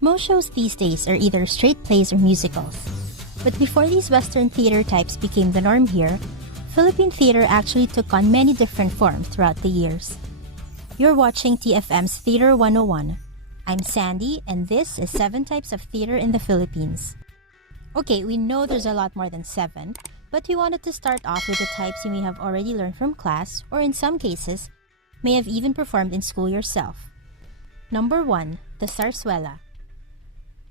Most shows these days are either straight plays or musicals. But before these Western theater types became the norm here, Philippine theater actually took on many different forms throughout the years. You're watching TFM's Theater 101. I'm Sandy, and this is 7 types of theater in the Philippines. Okay, we know there's a lot more than 7, but we wanted to start off with the types you may have already learned from class, or in some cases, may have even performed in school yourself. Number 1, the Sarswela.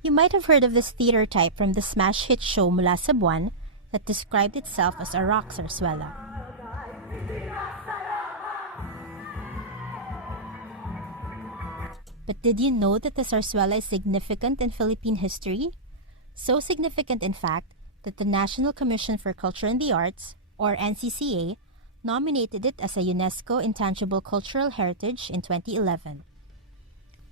You might have heard of this theater type from the smash hit show Mula sa Buwan that described itself as a rock Sarswela. But did you know that the Sarswela is significant in Philippine history? So significant, in fact, that the National Commission for Culture and the Arts, or NCCA, nominated it as a UNESCO Intangible Cultural Heritage in 2011.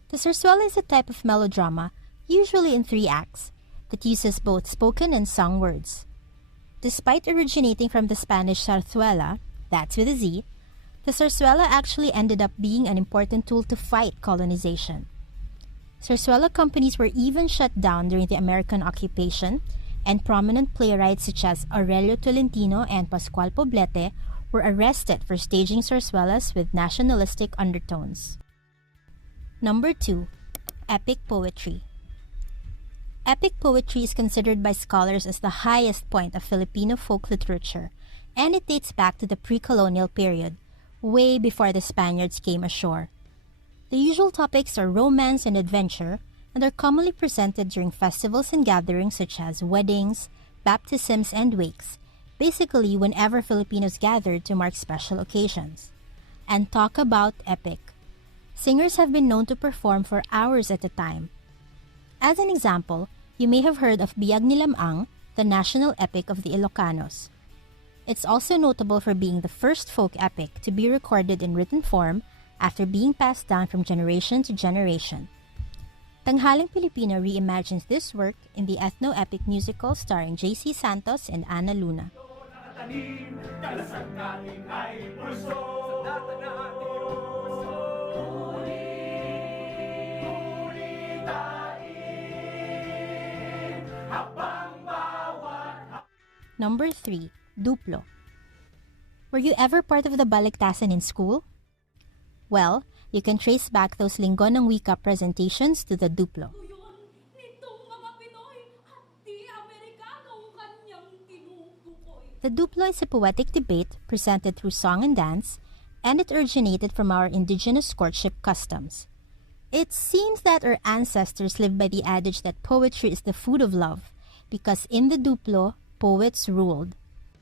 The Sarswela is a type of melodrama, usually in 3 acts, that uses both spoken and sung words. Despite originating from the Spanish Zarzuela, that's with a Z, the Sarswela actually ended up being an important tool to fight colonization. Sarswela companies were even shut down during the American occupation, and prominent playwrights such as Aurelio Tolentino and Pascual Poblete were arrested for staging Sarswelas with nationalistic undertones. Number 2, epic poetry. Epic poetry is considered by scholars as the highest point of Filipino folk literature, and it dates back to the pre-colonial period, way before the Spaniards came ashore. The usual topics are romance and adventure, and are commonly presented during festivals and gatherings such as weddings, baptisms, and wakes, basically whenever Filipinos gathered to mark special occasions. And talk about epic. Singers have been known to perform for hours at a time. As an example, you may have heard of Biyag ni Lamang, the national epic of the Ilocanos. It's also notable for being the first folk epic to be recorded in written form after being passed down from generation to generation. Tanghaling Pilipino reimagines this work in the ethno-epic musical starring J.C. Santos and Ana Luna. Number 3, Duplo. Were you ever part of the baliktasan in school? Well, you can trace back those Linggo ng Wika presentations to the Duplo. The Duplo is a poetic debate presented through song and dance, and it originated from our indigenous courtship customs. It seems that our ancestors lived by the adage that poetry is the food of love, because in the Duplo, poets ruled.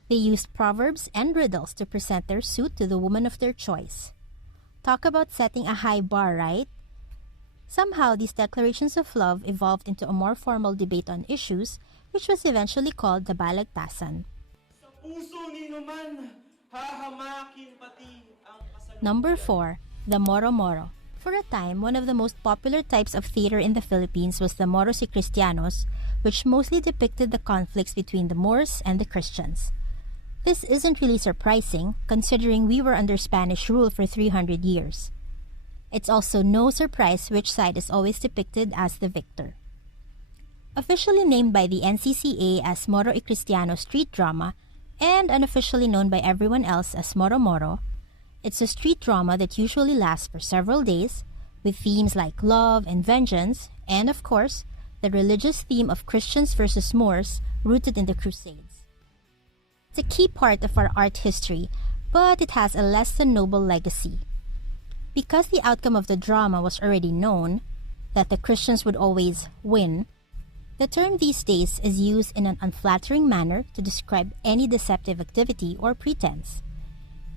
They used proverbs and riddles to present their suit to the woman of their choice. Talk about setting a high bar, right? Somehow, these declarations of love evolved into a more formal debate on issues, which was eventually called the baliktasan. Number 4, the Moro-moro. For a time, one of the most popular types of theater in the Philippines was the Moros y Cristianos, which mostly depicted the conflicts between the Moors and the Christians. This isn't really surprising, considering we were under Spanish rule for 300 years. It's also no surprise which side is always depicted as the victor. Officially named by the NCCA as Moro y Cristiano street drama, and unofficially known by everyone else as Moro-moro, it's a street drama that usually lasts for several days, with themes like love and vengeance, and of course, the religious theme of Christians versus Moors rooted in the Crusades. It's a key part of our art history, but it has a less than noble legacy. Because the outcome of the drama was already known, that the Christians would always win, the term these days is used in an unflattering manner to describe any deceptive activity or pretense.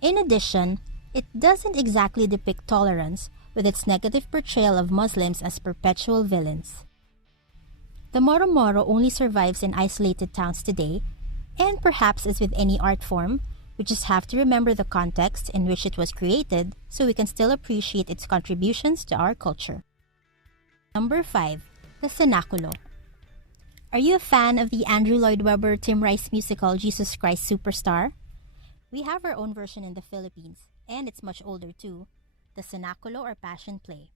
In addition, it doesn't exactly depict tolerance with its negative portrayal of Muslims as perpetual villains. The Moro-moro only survives in isolated towns today, and perhaps as with any art form, we just have to remember the context in which it was created so we can still appreciate its contributions to our culture. Number 5, the Senakulo. Are you a fan of the Andrew Lloyd Webber Tim Rice musical Jesus Christ Superstar? We have our own version in the Philippines, and it's much older too, the Senakulo or Passion Play.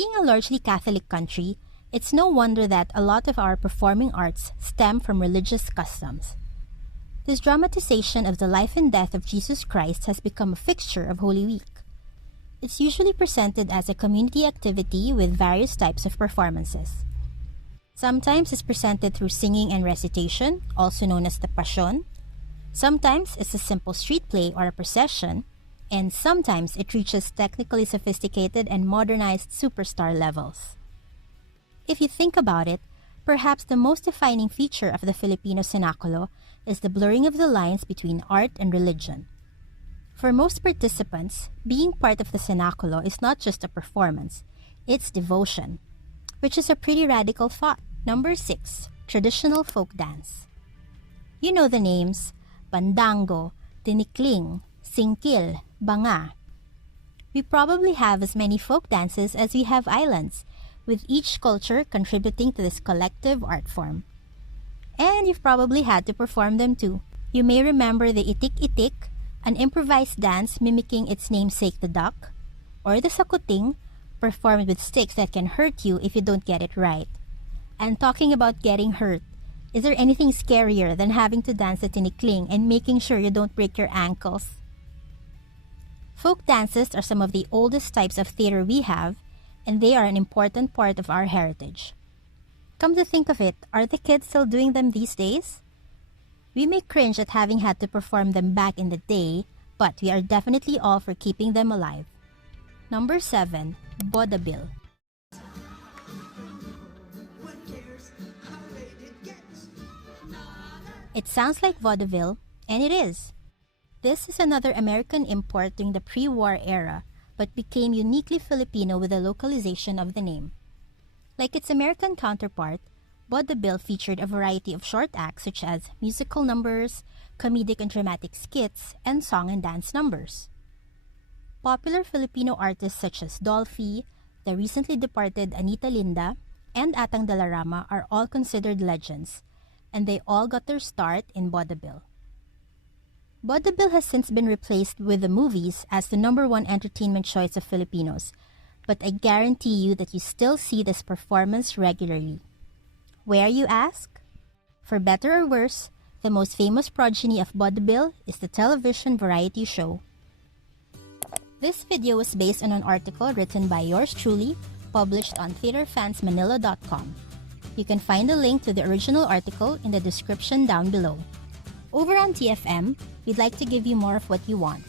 Being a largely Catholic country, it's no wonder that a lot of our performing arts stem from religious customs. This dramatization of the life and death of Jesus Christ has become a fixture of Holy Week. It's usually presented as a community activity with various types of performances. Sometimes it's presented through singing and recitation, also known as the Passion. Sometimes it's a simple street play or a procession, and sometimes it reaches technically sophisticated and modernized superstar levels. If you think about it, perhaps the most defining feature of the Filipino Senakulo is the blurring of the lines between art and religion. For most participants, being part of the Senakulo is not just a performance, it's devotion, which is a pretty radical thought. Number 6. Traditional folk dance. You know the names: Bandango, Tinikling, Singkil, Banga. We probably have as many folk dances as we have islands, with each culture contributing to this collective art form. And you've probably had to perform them too. You may remember the itik-itik, an improvised dance mimicking its namesake the duck, or the sakuting, performed with sticks that can hurt you if you don't get it right. And talking about getting hurt, is there anything scarier than having to dance the tinikling and making sure you don't break your ankles? Folk dances are some of the oldest types of theater we have, and they are an important part of our heritage. Come to think of it, are the kids still doing them these days? We may cringe at having had to perform them back in the day, but we are definitely all for keeping them alive. Number 7. Bodabil. It sounds like vaudeville, and it is. This is another American import during the pre-war era, but became uniquely Filipino with the localization of the name. Like its American counterpart, Bodabil featured a variety of short acts such as musical numbers, comedic and dramatic skits, and song and dance numbers. Popular Filipino artists such as Dolphy, the recently departed Anita Linda, and Atang Dalarama are all considered legends, and they all got their start in Bodabil. Bodabil has since been replaced with the movies as the #1 entertainment choice of Filipinos, but I guarantee you that you still see this performance regularly. Where, you ask? For better or worse, the most famous progeny of Bodabil is the television variety show. This video was based on an article written by yours truly, published on theaterfansmanila.com. You can find a link to the original article in the description down below. Over on TFM, we'd like to give you more of what you want.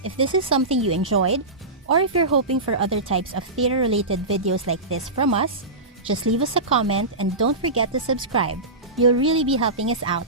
If this is something you enjoyed, or if you're hoping for other types of theater-related videos like this from us, just leave us a comment and don't forget to subscribe. You'll really be helping us out.